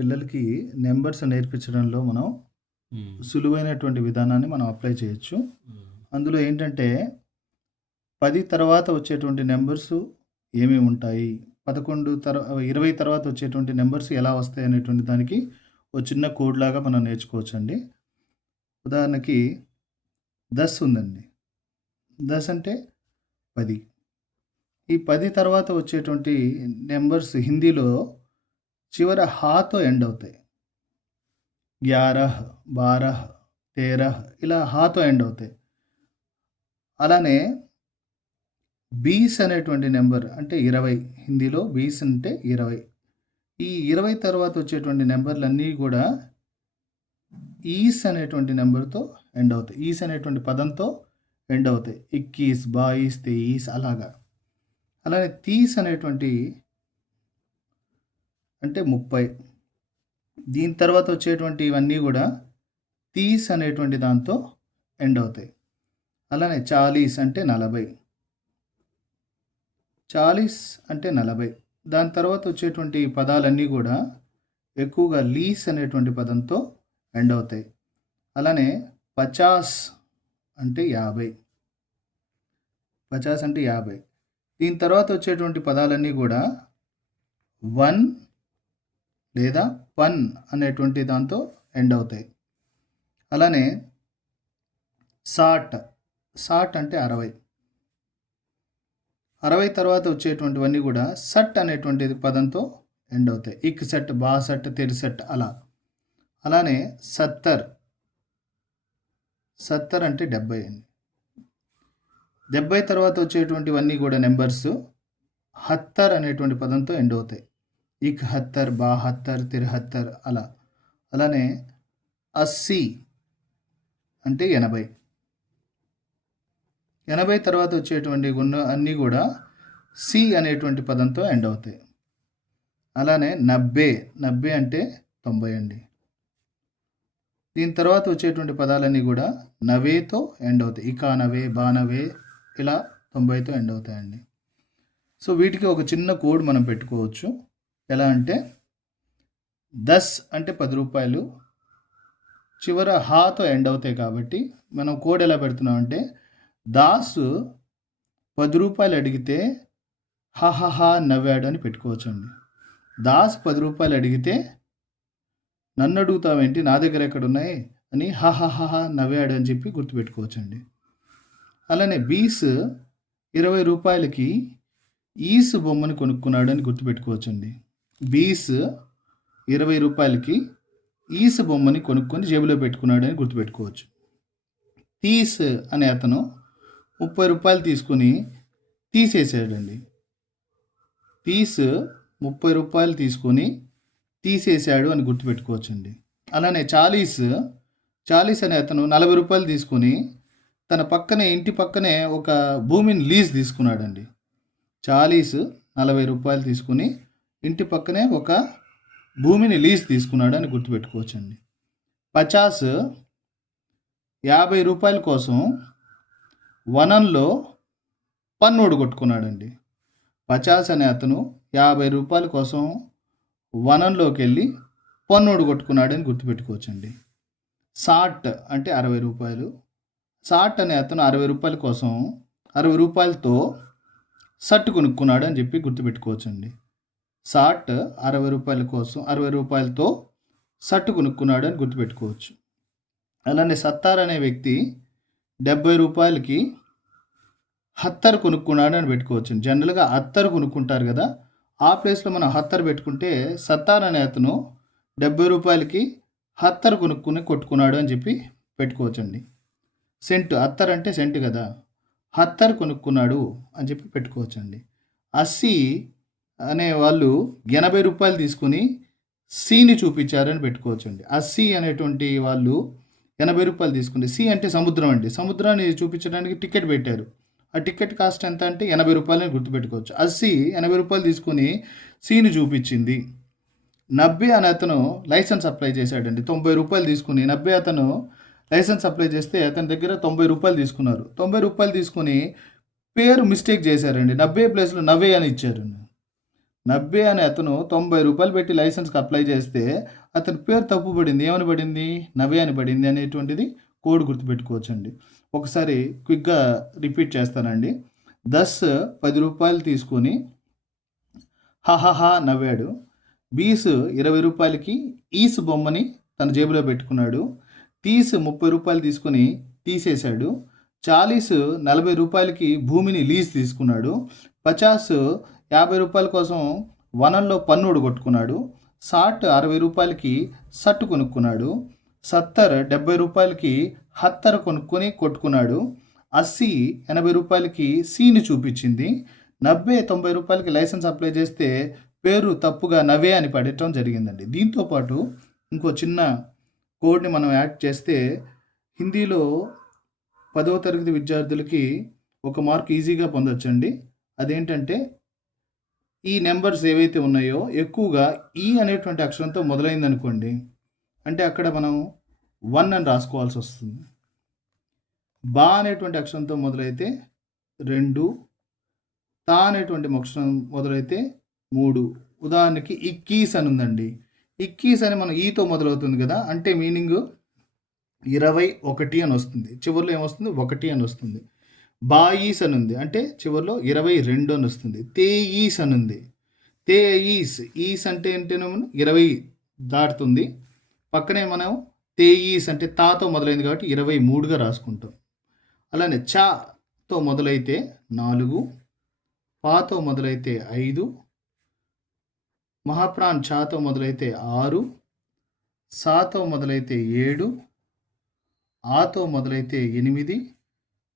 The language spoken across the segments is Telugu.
పిల్లలకి నంబర్స్ నేర్పించడంలో మనం హ్మ్. సులువైనటువంటి విధానాన్ని మనం అప్లై చేయొచ్చు. హ్మ్. అందులో ఏంటంటే 10 తర్వాత వచ్చేటువంటి నంబర్స్ ఏమేమి ఉంటాయి? 11 20 తర్వాత వచ్చేటువంటి నంబర్స్ ఎలా వస్తాయి అనేటువంటి దానికి ఒక చిన్న కోడ్ లాగా మనం నేర్చుకోవచ్చండి. ఉదాహరణకి 10 ఉందండి. 10 అంటే 10. ఈ 10 తర్వాత వచ్చేటువంటి నంబర్స్ హిందీలో చివర హాతో ఎండ్ అవుతాయి. 11, 12, 13 ఇలా హాతో ఎండ్ అవుతాయి. అలానే 20 అనేటువంటి నంబర్ అంటే 20 హిందీలో 20 అంటే 20. ఈ 20 తర్వాత వచ్చేటువంటి నంబర్‌లన్నీ గూడా ఈస్ అనేటువంటి నంబర్‌తో ఎండ్ అవుతాయి. ఈస్ అనేటువంటి పదంతో ఎండ్ అవుతాయి. 21, 22, 23 అలాగా. అలానే 30 అనేటువంటి అంటే 30. దీని తర్వాత వచ్చేటువంటి ఇవన్నీ గూడా 30 అనేటువంటి దాంతో ఎండ్ అవుతాయి. అలానే 40 అంటే 40. 40 అంటే 40. దాని తర్వాత వచ్చేటువంటి పదాలన్నీ గూడా ఎక్కువగా లీస్ అనేటువంటి పదంతో ఎండ్ అవుతాయి. అలానే 50 అంటే 50. 50 అంటే 50. దీని తర్వాత వచ్చేటువంటి పదాలన్నీ గూడా 1 లేదా పన్ అనేటువంటి దాంతో ఎండ్ అవుతాయి. అలానే 60 అంటే 60. 60 తర్వాత వచ్చేటువంటివన్నీ గూడా సట్ అనేటువంటిది పదంతో ఎండ్ అవుతాయి. ఇక్సట్, బాసట్, తిరిసట్ అలా. అలానే 70 అంటే 70 అండి. 70 తర్వాత వచ్చేటువంటివన్నీ గూడా నంబర్స్ 70 అనేటువంటి పదంతో ఎండ్ అవుతాయి. 71, 72, 73 అలా. అలానే 80 అంటే 80. 80 తర్వాత వచ్చేటువంటి అన్నీ గూడా సి అనేటువంటి పదంతో ఎండ్ అవుతాయి. అలానే 70 అంటే 90 అండి. దీని తర్వాత వచ్చేటువంటి పదాలన్నీ గూడా నవేతో ఎండ్ అవుతాయి. ఇకానవే, బానవే ఇలా 90తో ఎండ్ అవుతాయండి. సో, వీటికి ఒక చిన్న కోడ్ మనం పెట్టుకోవచ్చు. ఎలా అంటే 10 అంటే రూ. 10 చివర హాతో ఎండ్ అవుతాయి కాబట్టి మనం కోడ్ ఎలా పెడుతున్నామంటే దాసు రూ. 10 అడిగితే హాహాహా నవ్వాడు అని పెట్టుకోవచ్చండి. దాస్ రూ. 10 అడిగితే నన్నడుగుతావేంటి నా దగ్గర ఎక్కడున్నాయి అని హాహాహాహా నవ్వాడు అని చెప్పి గుర్తుపెట్టుకోవచ్చండి. అలానే బీస్ రూ. 20కి ఈస్ బొమ్మని కొనుక్కున్నాడు అని గుర్తుపెట్టుకోవచ్చండి. బీస్ రూ. 20కి ఈస్ బొమ్మని కొనుక్కొని జేబులో పెట్టుకున్నాడు అని గుర్తుపెట్టుకోవచ్చు. తీస్ అనే అతను రూ. 30 తీసుకొని తీసేసాడండి. తీస్ రూ. 30 తీసుకొని తీసేశాడు అని గుర్తుపెట్టుకోవచ్చండి. అలానే చాలీస్ అనే అతను రూ. 40 తీసుకొని తన పక్కనే ఇంటి పక్కనే ఒక భూమిని లీజ్ తీసుకున్నాడండి. చాలీస్ రూ. 40 తీసుకొని ఇంటి పక్కనే ఒక భూమిని లీజ్ తీసుకున్నాడు అని గుర్తుపెట్టుకోవచ్చండి. 50 రూ. 50 కోసం వనంలో పన్ను కొట్టుకున్నాడండి. 50 అనే అతను రూ. 50 కోసం వనంలోకెళ్ళి పన్ను కొట్టుకున్నాడని గుర్తుపెట్టుకోవచ్చండి. 60 అంటే రూ. 60. 60 అనే అతను రూ. 60 కోసం రూ. 60తో షర్ట్ కొనుక్కున్నాడు అని చెప్పి గుర్తుపెట్టుకోవచ్చండి. 60 కోసం రూ. 60తో షర్ట్ కొనుక్కున్నాడు అని గుర్తుపెట్టుకోవచ్చు. అలానే 70 అనే వ్యక్తి రూ. 70కి హత్తరు కొనుక్కున్నాడు అని పెట్టుకోవచ్చు. జనరల్‌గా అత్తరు కొనుక్కుంటారు కదా! ఆ ప్లేస్‌లో మనం హత్తరు పెట్టుకుంటే 70 అనే అతను రూ. 70కి హత్తరు కొట్టుకున్నాడు అని చెప్పి పెట్టుకోవచ్చండి. సెంటు అత్తర్ అంటే సెంటు కదా! హత్తరు కొనుక్కున్నాడు అని చెప్పి పెట్టుకోవచ్చండి. 80 అనే వాళ్ళు రూ. 80 తీసుకొని సీని చూపించారని పెట్టుకోవచ్చండి. 80 అనేటువంటి వాళ్ళు రూ. 80 తీసుకొని సి అంటే సముద్రం అండి. సముద్రాన్ని చూపించడానికి టికెట్ పెట్టారు. ఆ టికెట్ కాస్ట్ ఎంత అంటే రూ. 80 అని గుర్తుపెట్టుకోవచ్చు. 80 రూ. 80 తీసుకొని సీని చూపించింది. 90 అనే అతను లైసెన్స్ అప్లై చేశాడండి. రూ. 90 తీసుకొని 90 అతను లైసెన్స్ అప్లై చేస్తే అతని దగ్గర రూ. 90 తీసుకున్నారు. రూ. 90 తీసుకొని పేరు మిస్టేక్ చేశారండి. 90 ప్లేస్‌లో నవ్వే అని ఇచ్చారు. నవ్వే అనే అతను ₹90 పెట్టి లైసెన్స్‌కి అప్లై చేస్తే అతని పేరు తప్పు పడింది. ఏమని పడింది? నవ్వే అని పడింది అనేటువంటిది కోడ్ గుర్తుపెట్టుకోవచ్చండి. ఒకసారి క్విక్‌గా రిపీట్ చేస్తానండి. 10 తీసుకొని హాహాహా నవ్వాడు. 20 ఈస్ బొమ్మని తన జేబులో పెట్టుకున్నాడు. 30 తీసుకొని తీసేశాడు. 40 భూమిని లీజ్ తీసుకున్నాడు. 50 కోసం వనంలో పన్ను కొట్టుకున్నాడు. 60 షర్ట్ కొనుక్కున్నాడు. 70 హత్తర కొనుక్కొని కొట్టుకున్నాడు. 80 సీని చూపించింది. 90 లైసెన్స్ అప్లై చేస్తే పేరు తప్పుగా నవ్వే అని పడటం జరిగిందండి. దీంతో పాటు ఇంకో చిన్న కోడ్‌ని మనం యాడ్ చేస్తే హిందీలో 10వ తరగతి విద్యార్థులకి ఒక మార్క్ ఈజీగా పొందొచ్చండి. అదేంటంటే ఈ నంబర్స్ ఏవైతే ఉన్నాయో ఎక్కువగా ఈ అనేటువంటి అక్షరంతో మొదలైందనుకోండి, అంటే అక్కడ మనం 1 అని రాసుకోవాల్సి వస్తుంది. బా అనేటువంటి అక్షరంతో మొదలైతే 2, తా అనేటువంటి అక్షరం మొదలైతే 3. ఉదాహరణకి ఇక్కీస్ అని ఉందండి. ఇక్కీస్ అని మనం ఈతో మొదలవుతుంది కదా, అంటే మీనింగు 21 అని వస్తుంది. చివరిలో ఏమొస్తుంది? 1 అని వస్తుంది. బాయీస్ అని ఉంది, అంటే చివరిలో 22 అని వస్తుంది. తేయీస్ అని ఉంది. తేయీస్ ఈస్ అంటే ఏంటేనో 20 దాటుతుంది. పక్కనే మనం తేయీస్ అంటే తాతో మొదలైంది కాబట్టి 23గా రాసుకుంటాం. అలానే చాతో మొదలైతే 4, పాతో మొదలైతే 5, మహాప్రాణ్ చాతో మొదలైతే 6, సాతో మొదలైతే 7, ఆతో మొదలైతే 8,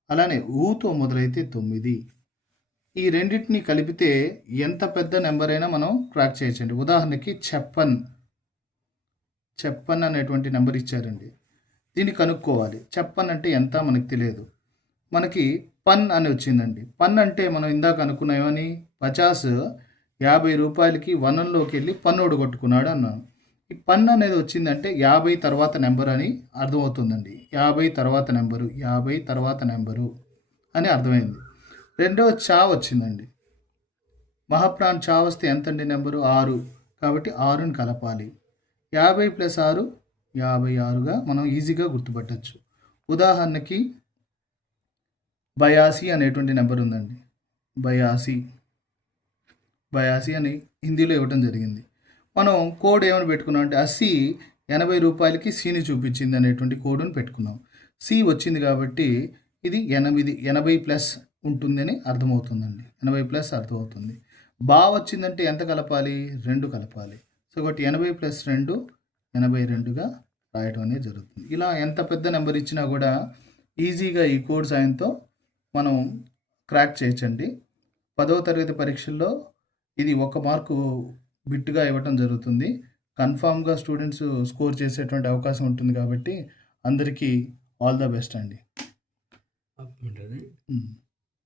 అలానే ఊతో మొదలైతే 9. ఈ రెండింటిని కలిపితే ఎంత పెద్ద నెంబర్ అయినా మనం ట్రాక్ చేయొచ్చండి. ఉదాహరణకి 56 అనేటువంటి నెంబర్ ఇచ్చారండి. దీన్ని కనుక్కోవాలి. 56 అంటే ఎంత మనకు తెలియదు. మనకి పన్ అని వచ్చిందండి. పన్ అంటే మనం ఇందాక అనుకున్నామని 50 వనంలోకి వెళ్ళి పన్ను కొట్టుకున్నాడు అన్నాను. ఈ పన్ను అనేది వచ్చిందంటే 50 తర్వాత నెంబర్ అని అర్థమవుతుందండి. 50 తర్వాత నెంబరు అని అర్థమైంది. రెండవ చా వచ్చిందండి. మహాప్రాణ్ చా వస్తే ఎంతండి నెంబరు? 6. కాబట్టి 6ని కలపాలి. 50 + 6 56గా మనం ఈజీగా గుర్తుపట్టచ్చు. ఉదాహరణకి 82 అనేటువంటి నెంబర్ ఉందండి. 82 అని హిందీలో ఇవ్వటం జరిగింది. మనం కోడ్ ఏమని పెట్టుకున్నాం అంటే 80 సీని చూపించింది అనేటువంటి కోడ్ని పెట్టుకున్నాం. సి వచ్చింది కాబట్టి ఇది 80+ ఉంటుందని అర్థమవుతుందండి. 80+ అర్థమవుతుంది. బా వచ్చిందంటే ఎంత కలపాలి? 2 కలపాలి. సో కాబట్టి 80+2 82గా రాయటం అనేది జరుగుతుంది. ఇలా ఎంత పెద్ద నెంబర్ ఇచ్చినా కూడా ఈజీగా ఈ కోడ్ సాయంతో మనం క్రాక్ చేయొచ్చండి. 10వ తరగతి పరీక్షల్లో ఇది 1 మార్కు బిట్గా ఇవ్వటం జరుగుతుంది. కన్ఫామ్గా స్టూడెంట్స్ స్కోర్ చేసేటువంటి అవకాశం ఉంటుంది కాబట్టి అందరికీ ఆల్ ద బెస్ట్ అండి.